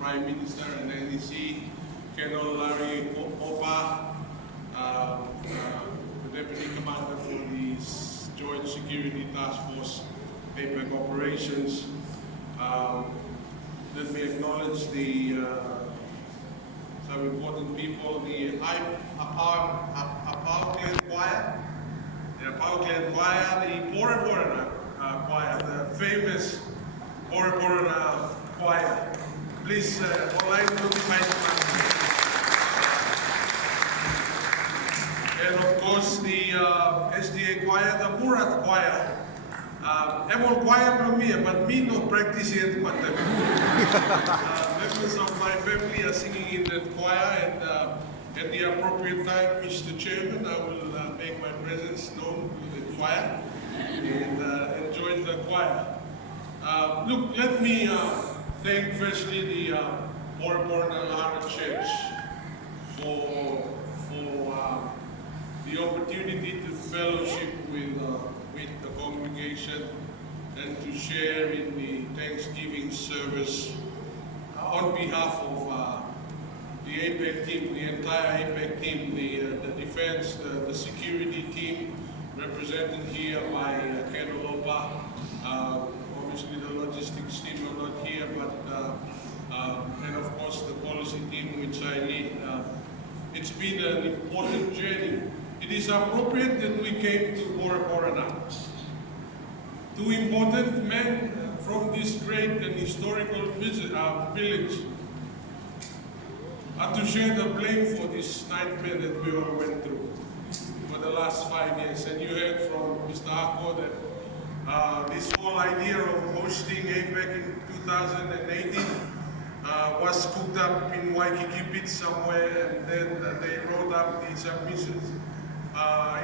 Prime Minister and NEC, Colonel Larry Opa, the Deputy Commander for the Joint Security Task Force, APEC Operations. Let me acknowledge some important people, the Apau Clan Choir, the Poreporena Choir, the famous Poreporena Choir. Please, online notify the. And of course, the SDA Choir, the Murat Choir. Everyone choir from me, but me no practice yet. But members of my family are singing in that choir, and at the appropriate time, Mr. Chairman, I will make my presence known to the choir and join the choir. Look, let me thank firstly the Poreporena Lahara Church for the opportunity to fellowship with the congregation and to share in the Thanksgiving service on behalf of the APEC team, the entire APEC team, the defense, the security team, represented here by Colonel Opa. Obviously the logistics team are not here, but and of course the policy team which I lead. It's been an important journey. It is appropriate that we came to Poreporena. Two important men from this great and historical village are to share the blame for this nightmare that we all went through for the last 5 years. And you heard from Mr. Ako that this whole idea of hosting APEC in 2018 was cooked up in Waikiki Beach somewhere, and then they wrote up the submissions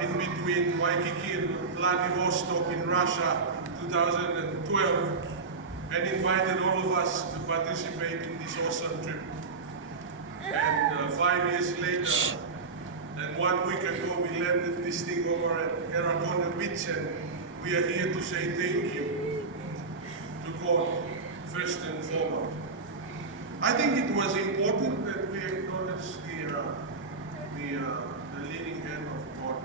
in between Waikiki and Vladivostok in Russia 2012, and invited all of us to participate in this awesome trip. And 5 years later, and 1 week ago, we landed this thing over at Hanuabada Beach, and we are here to say thank you to God, first and foremost. I think it was important that we acknowledge the leading hand of God.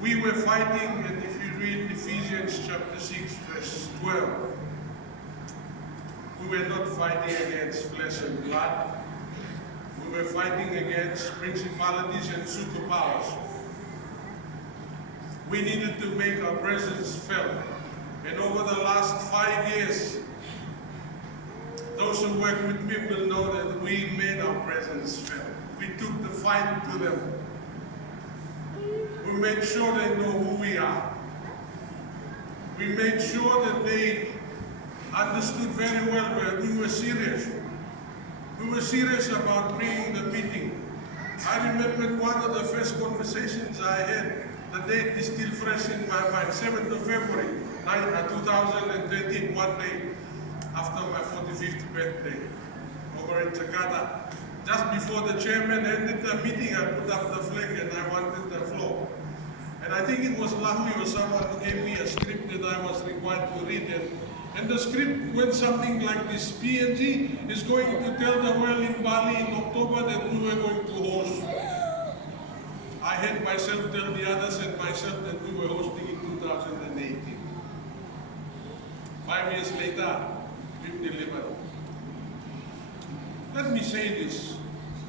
We were fighting, and if you read Ephesians chapter 6, verse 12, we were not fighting against flesh and blood. We were fighting against principalities and superpowers. We needed to make our presence felt. And over the last 5 years, those who work with me will know that we made our presence felt. We took the fight to them. We made sure they know who we are. We made sure that they understood very well where we were serious. We were serious about bringing the meeting. I remember one of the first conversations I had, the date is still fresh in my mind, 7th of February, 2013, one day after my 45th birthday, over in Jakarta. Just before the chairman ended the meeting, I put up the flag and I wanted the floor. And I think it was Lahmi or someone who gave me a script that I was required to read. And the script went something like this: PNG is going to tell the world in Bali in October that we were going to host. I had myself tell the others and myself that we were hosting in 2018. 5 years later, we've delivered. Let me say this: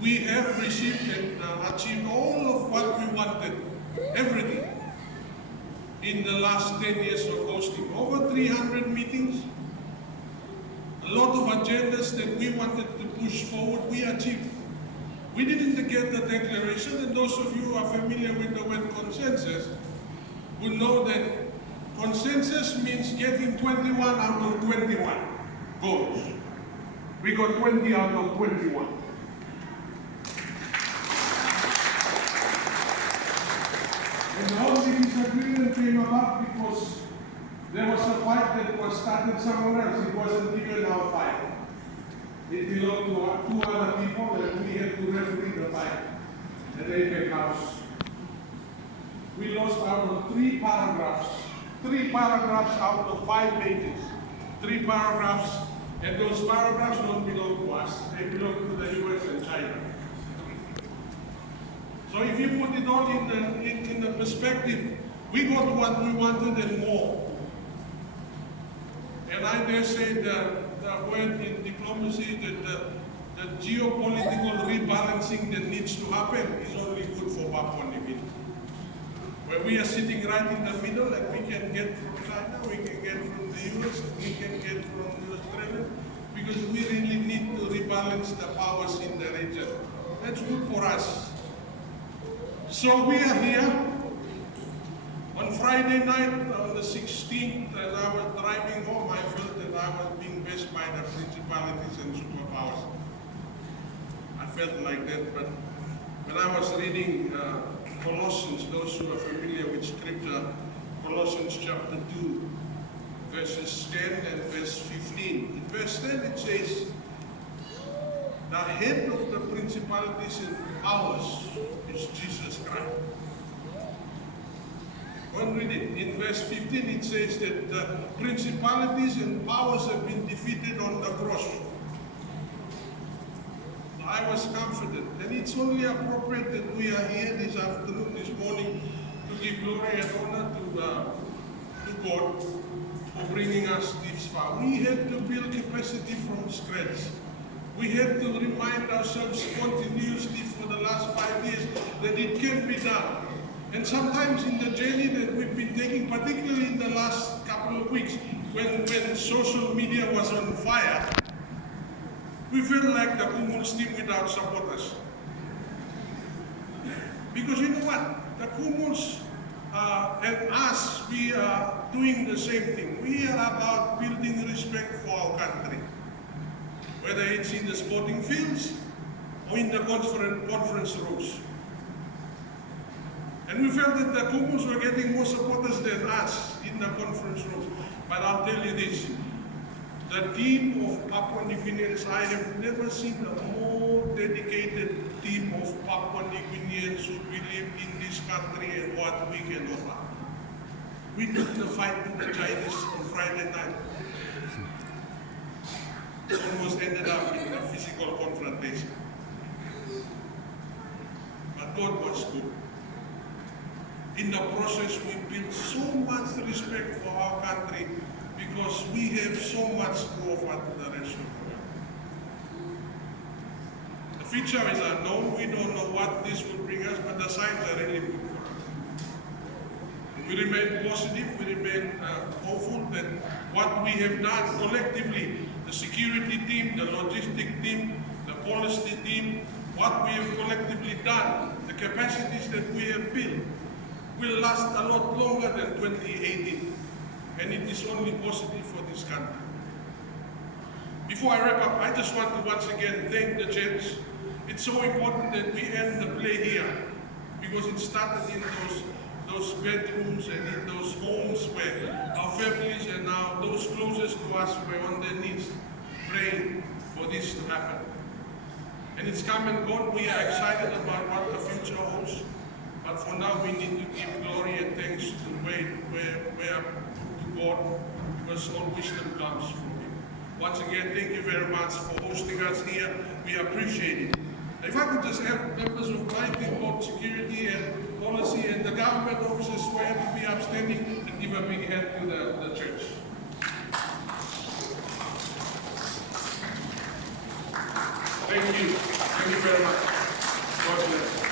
we have received and achieved all of what we wanted, everything, in the last 10 years of hosting. Over 300 meetings, a lot of agendas that we wanted to push forward, we achieved. We didn't get the declaration, and those of you who are familiar with the word consensus will know that consensus means getting 21 out of 21 goals. We got 20 out of 21. And the only disagreement came about because there was a fight that was started somewhere else. It wasn't even our fight. It belonged to two other people, and we had to referee the fight at the APEC House. We lost out of 3 paragraphs. 3 paragraphs out of 5 pages. 3 paragraphs And those paragraphs don't belong to us. They belong to the US and China. So if you put it all in the perspective, we got what we wanted and more. And I dare say the word in diplomacy that the geopolitical rebalancing that needs to happen is only good for Papua New Guinea. Where we are sitting right in the middle, and we can get from China, we can get from the US, we can get from Australia, because we really need to rebalance the powers in the region. That's good for us. So we are here. On Friday night, on the 16th, as I was driving home, I felt that I was being bashed by the principalities and superpowers. I felt like that, but when I was reading Colossians, those who are familiar with Scripture, Colossians chapter 2, verses 10 and verse 15. In verse 10 it says, the head of the principalities and powers is Jesus Christ. One read it. In verse 15 it says that the principalities and powers have been defeated on the cross. I was comforted, and it's only appropriate that we are here this afternoon, this morning, to give glory and honor to God for bringing us this far. We had to build capacity from scratch. We had to remind ourselves continuously for the last 5 years that it can be done. And sometimes in the journey that we've been taking, particularly in the last couple of weeks, when social media was on fire, we felt like the Kumul's team without supporters. Because you know what? The Kumul's and us, we are doing the same thing. We are about building respect for our country. Whether it's in the sporting fields or in the conference rooms. And we felt that the Kumul's were getting more supporters than us in the conference rooms. But I'll tell you this. The team of Papua New Guineans, I have never seen a more dedicated team of Papua New Guineans who believe in this country and what we can offer. We took the fight to the Chinese on Friday night. It almost ended up in a physical confrontation. But God was good. In the process, we built so much respect for our country because we have so much to offer to the rest of the world. The future is unknown. We don't know what this will bring us, but the signs are really good for us. We remain positive. We remain hopeful that what we have done collectively, the security team, the logistic team, the policy team, what we have collectively done, the capacities that we have built, will last a lot longer than 2018. And it is only positive for this country. Before I wrap up, I just want to once again thank the church. It's so important that we end the play here because it started in those bedrooms and in those homes where our families and now those closest to us were on their knees praying for this to happen. And it's come and gone. We are excited about what the future holds. But for now, we need to give glory and thanks to God, because all wisdom comes from Him. Once again, thank you very much for hosting us here. We appreciate it. If I could just have members of my team, both security and policy and the government officers swear to be upstanding and give a big hand to the church. Thank you. Thank you very much. God bless.